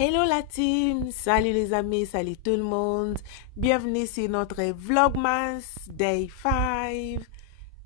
Hello la team, salut les amis, salut tout le monde. Bienvenue sur notre Vlogmas Day 5.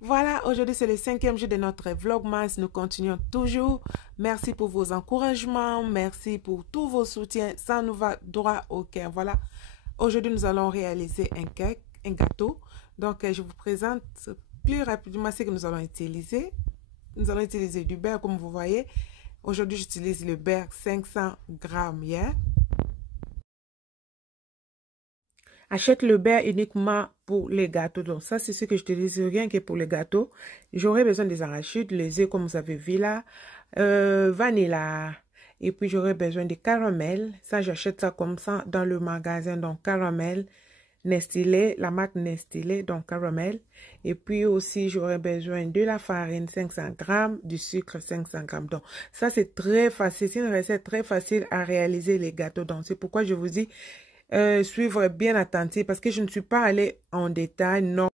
Voilà, aujourd'hui c'est le 5e jour de notre Vlogmas. Nous continuons toujours. Merci pour vos encouragements, merci pour tous vos soutiens. Ça nous va droit au cœur. Voilà, aujourd'hui nous allons réaliser un gâteau. Donc je vous présente plus rapidement ce que nous allons utiliser. Nous allons utiliser du beurre comme vous voyez. Aujourd'hui, j'utilise le beurre 500 grammes. Yeah? Achète le beurre uniquement pour les gâteaux. Donc, ça, c'est ce que j'utilise rien que pour les gâteaux. J'aurai besoin des arachides, les œufs, comme vous avez vu là, vanilla. Et puis, j'aurai besoin de caramel. Ça, j'achète ça comme ça dans le magasin. Donc, caramel. Nestlé, la marque Nestlé, donc caramel. Et puis aussi, j'aurais besoin de la farine 500 grammes, du sucre 500 grammes. Donc, ça, c'est très facile. C'est une recette très facile à réaliser les gâteaux. Donc, c'est pourquoi je vous dis, suivre bien attentif parce que je ne suis pas allée en détail. Non.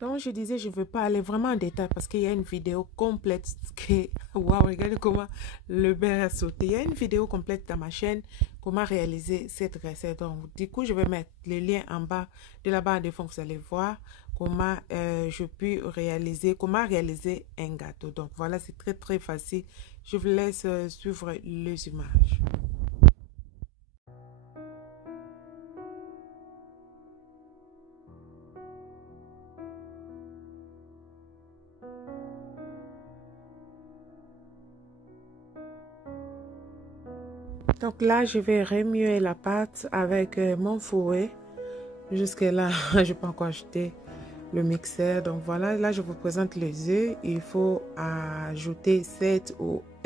Donc, je disais, je ne veux pas aller vraiment en détail parce qu'il y a une vidéo complète qui... Waouh, regardez comment le beurre a sauté. Il y a une vidéo complète dans ma chaîne, comment réaliser cette recette. Donc, du coup, je vais mettre le lien en bas de la barre de fond. Vous allez voir comment je peux réaliser, comment réaliser un gâteau. Donc, voilà, c'est très, très facile. Je vous laisse suivre les images. Donc là, je vais remuer la pâte avec mon fouet. Jusque là, je peux encore ajouter le mixeur. Donc voilà, là, je vous présente les œufs. Il faut ajouter 7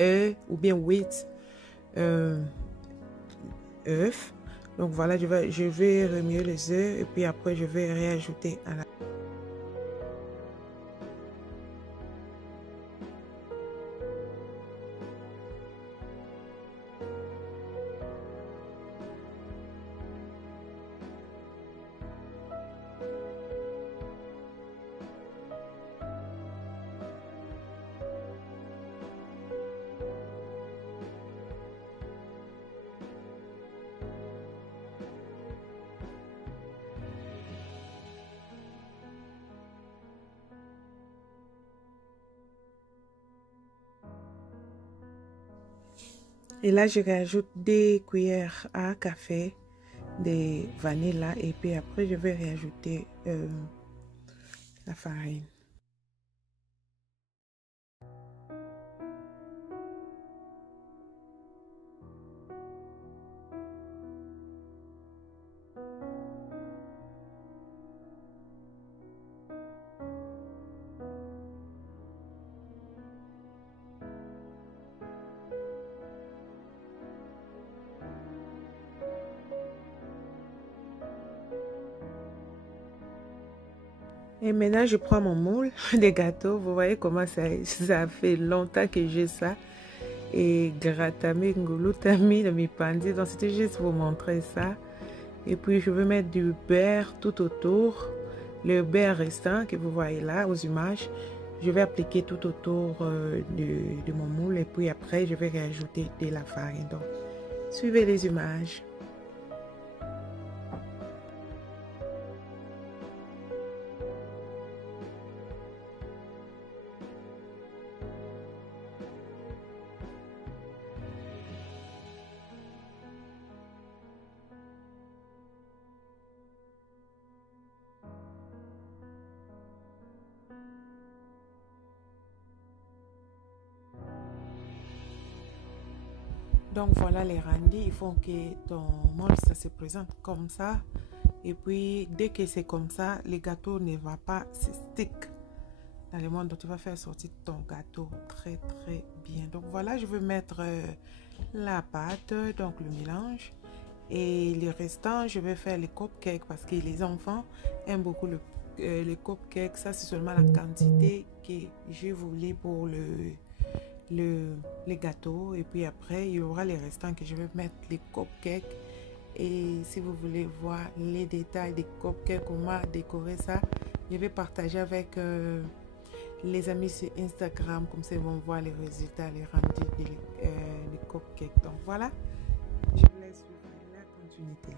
œufs ou bien 8 œufs. Donc voilà, je vais remuer les œufs et puis après, je vais réajouter à la... Et là, je rajoute des cuillères à café de vanilla et puis après, je vais rajouter la farine. Et maintenant, je prends mon moule de gâteau. Vous voyez comment ça fait longtemps que j'ai ça. Et gratami, ngulutami, de mes pandis. Donc, c'était juste pour vous montrer ça. Et puis, je vais mettre du beurre tout autour. Le beurre restant que vous voyez là aux images. Je vais appliquer tout autour de mon moule. Et puis après, je vais rajouter de la farine. Donc, suivez les images. Donc voilà les rendus, il faut que ton moule ça se présente comme ça. Et puis dès que c'est comme ça, le gâteau ne va pas se stick dans le moule. Donc tu vas faire sortir ton gâteau très très bien. Donc voilà, je vais mettre la pâte, donc le mélange. Et le restant, je vais faire les cupcakes parce que les enfants aiment beaucoup les cupcakes. Ça c'est seulement la quantité que je voulais pour les gâteaux. Et puis après il y aura les restants que je vais mettre les cupcakes. Et si vous voulez voir les détails des cupcakes, comment décorer ça, je vais partager avec les amis sur Instagram, comme ça ils vont voir les résultats, les rendus des cupcakes. Donc voilà, je vous laisse opportunité.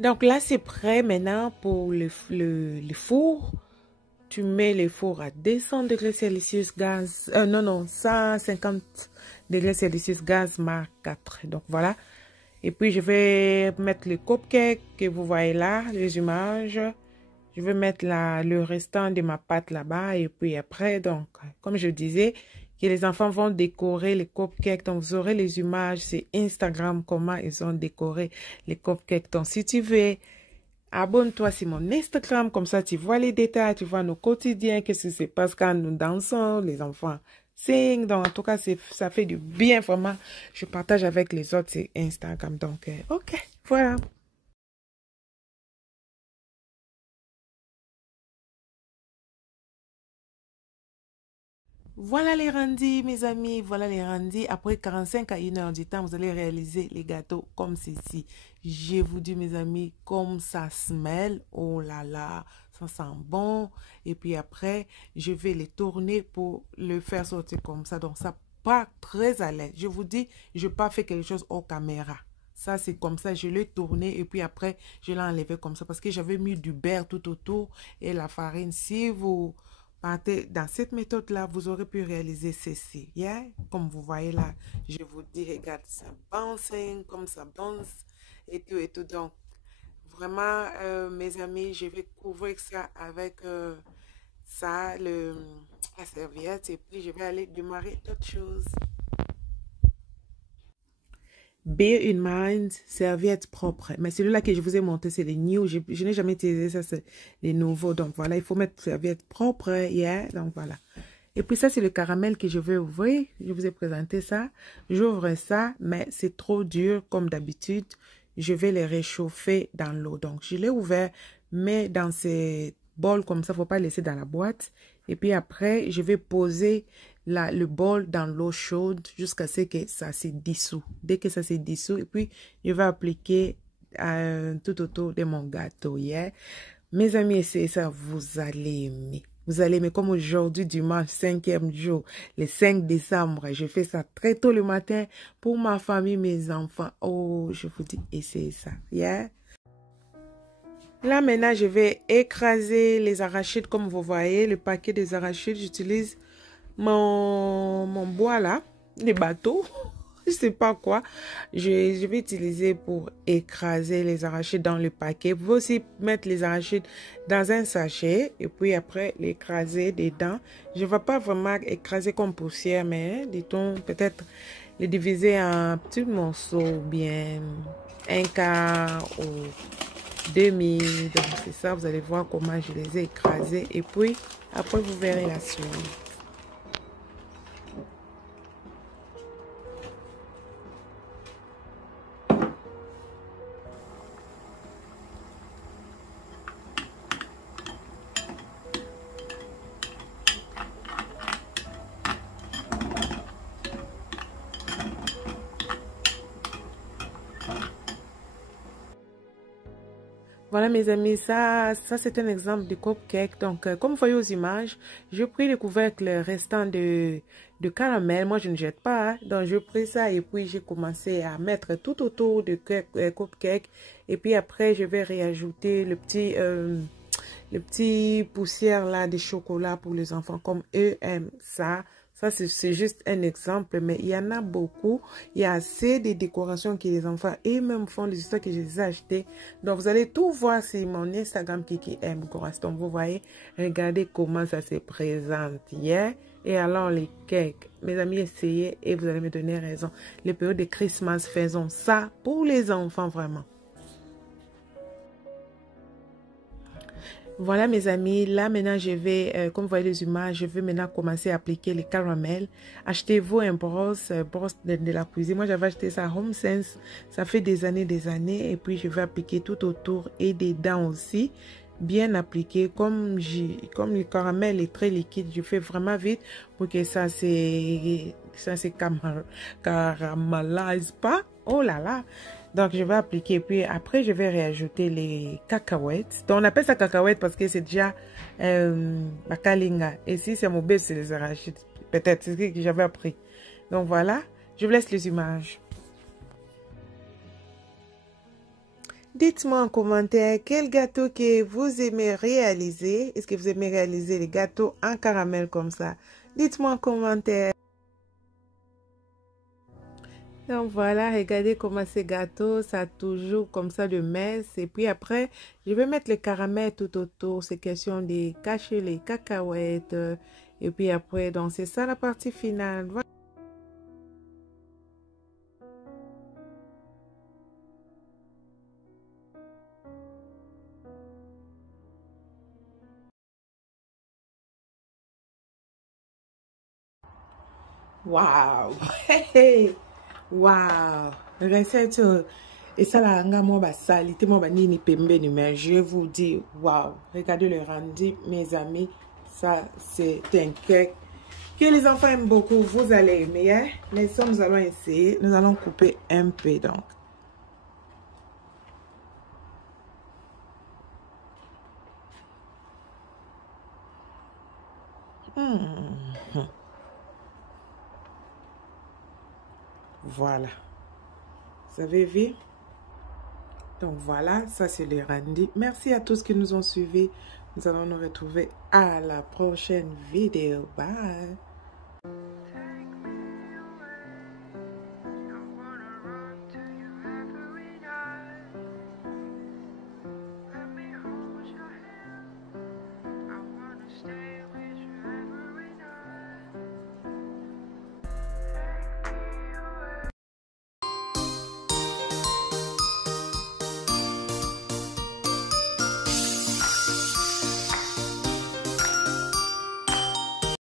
Donc là, c'est prêt maintenant pour le four. Tu mets le four à 200 degrés Celsius gaz. Non, 150 degrés Celsius gaz marque 4. Donc voilà. Et puis, je vais mettre le cupcake que vous voyez là, les images. Je vais mettre le restant de ma pâte là-bas. Et puis après, donc, comme je disais, que les enfants vont décorer les cupcakes. Donc, vous aurez les images sur Instagram, comment ils ont décoré les cupcakes. Donc, si tu veux, abonne-toi sur mon Instagram. Comme ça, tu vois les détails, tu vois nos quotidiens, qu'est-ce qui se passe quand nous dansons, les enfants sing. Donc, en tout cas, ça fait du bien, vraiment. Je partage avec les autres sur Instagram. Donc, ok, voilà. Voilà les rendis, mes amis. Voilà les rendis. Après 45 à 1 heure du temps, vous allez réaliser les gâteaux comme ceci. Je vous dis, mes amis, comme ça smell. Oh là là, ça sent bon. Et puis après, je vais les tourner pour le faire sortir comme ça. Donc, ça part très à l'aise. Je vous dis, je n'ai pas fait quelque chose aux caméras. Ça, c'est comme ça. Je l'ai tourné et puis après, je l'ai enlevé comme ça parce que j'avais mis du beurre tout autour et la farine. Si vous partez dans cette méthode-là, vous aurez pu réaliser ceci. Yeah? Comme vous voyez là, je vous dis, regarde, ça bouncing, comme ça bounce et tout et tout. Donc, vraiment, mes amis, je vais couvrir ça avec ça, la serviette et puis je vais aller démarrer d'autres choses. Bear in mind, serviette propre. Mais celui-là que je vous ai montré, c'est les new. Je n'ai jamais utilisé ça, c'est les nouveaux. Donc voilà, il faut mettre serviette propre. Yeah, donc voilà. Et puis ça, c'est le caramel que je vais ouvrir. Je vous ai présenté ça. J'ouvre ça, mais c'est trop dur comme d'habitude. Je vais les réchauffer dans l'eau. Donc je l'ai ouvert, mais dans ces bols comme ça, il ne faut pas laisser dans la boîte. Et puis après, je vais poser le bol dans l'eau chaude jusqu'à ce que ça se dissout. Dès que ça se dissout, et puis je vais appliquer tout autour de mon gâteau. Yeah? Mes amis, essayez ça, vous allez aimer. Vous allez aimer comme aujourd'hui, dimanche, 5e jour, le 5 décembre. Je fais ça très tôt le matin pour ma famille, mes enfants. Oh, je vous dis, essayez ça. Yeah? Là, maintenant, je vais écraser les arachides. Comme vous voyez, le paquet des arachides, j'utilise mon bois là, les bateaux. Je sais pas quoi. Je vais utiliser pour écraser les arachides dans le paquet. Vous pouvez aussi mettre les arachides dans un sachet et puis après l'écraser dedans. Je ne vais pas vraiment écraser comme poussière, mais dit-on peut-être les diviser en petits morceaux, bien un quart ou demi. Donc c'est ça, vous allez voir comment je les ai écrasés et puis après vous verrez la suite. Voilà mes amis, ça c'est un exemple de cupcake. Donc, comme vous voyez aux images, je pris le couvercle restant de caramel. Moi, je ne jette pas. Hein. Donc, je pris ça et puis j'ai commencé à mettre tout autour de cupcake. Et puis après, je vais réajouter le petit poussière là de chocolat pour les enfants comme eux aiment ça. Ça, c'est juste un exemple, mais il y en a beaucoup. Il y a assez de décorations que les enfants eux-mêmes font, les histoires que je les ai achetées. Donc, vous allez tout voir sur mon Instagram Kiki M Goras. Donc, vous voyez, regardez comment ça se présente. Yeah? Et alors, les cakes, mes amis, essayez et vous allez me donner raison. Les périodes de Christmas, faisons ça pour les enfants, vraiment. Voilà mes amis, là maintenant je vais, comme vous voyez les images, je vais maintenant commencer à appliquer les caramels. Achetez-vous un brosse de la cuisine. Moi j'avais acheté ça à Home Sense, ça fait des années et puis je vais appliquer tout autour et dedans aussi. Bien appliqué, comme le caramel est très liquide, je fais vraiment vite pour que ça se caramelise pas. Oh là là! Donc, je vais appliquer. Puis après, je vais réajouter les cacahuètes. Donc, on appelle ça cacahuètes parce que c'est déjà ma kalinga. Et si c'est mon bébé, c'est les arachides. Peut-être, c'est ce que j'avais appris. Donc, voilà. Je vous laisse les images. Dites-moi en commentaire quel gâteau que vous aimez réaliser. Est-ce que vous aimez réaliser les gâteaux en caramel comme ça? Dites-moi en commentaire. Donc voilà, regardez comment ces gâteaux, ça toujours comme ça de messe. Et puis après, je vais mettre le caramel tout autour. C'est question de cacher les cacahuètes. Et puis après, donc c'est ça la partie finale. Voilà. Waouh! Hey! Waouh! Recette. Et ça, la nga moi, salité, moi, nini pembe, mais je vous dis, waouh! Regardez le rendu, mes amis. Ça, c'est un cake que les enfants aiment beaucoup. Vous allez aimer. Hein? Mais ça, nous allons essayer. Nous allons couper un peu, donc. Voilà. Vous avez vu? Donc voilà, ça c'est le rendu. Merci à tous qui nous ont suivis. Nous allons nous retrouver à la prochaine vidéo. Bye.